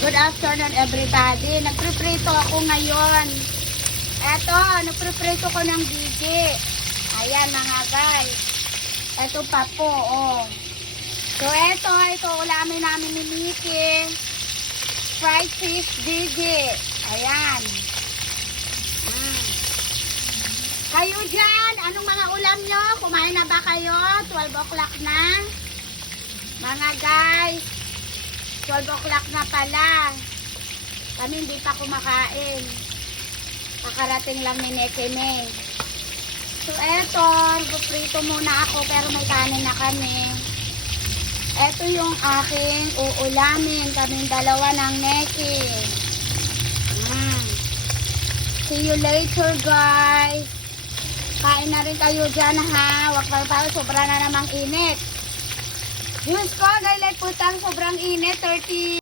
Good afternoon everybody. Nagpriprito ako ngayon. Eto, nagpriprito ko ng bigi. Ayan mga guys. Eto pa po, oh. So ito ulamin namin ni Mickey. Fried fish bigi. Ayan. Kayo dyan, anong mga ulam nyo? Kumain na ba kayo? 12 o'clock na? Mga guys, 12 o'clock na pala. Kami hindi pa kumakain. Kakarating lang ni Nekene. So eto, prito muna ako pero may kanin na kami. Eto yung aking uulamin. Kaming dalawa ng Neki. See you later guys. Kain na rin kayo dyan ha. Huwag pa sobra na namang init. Diyos ko, dahil putang sobrang init. 30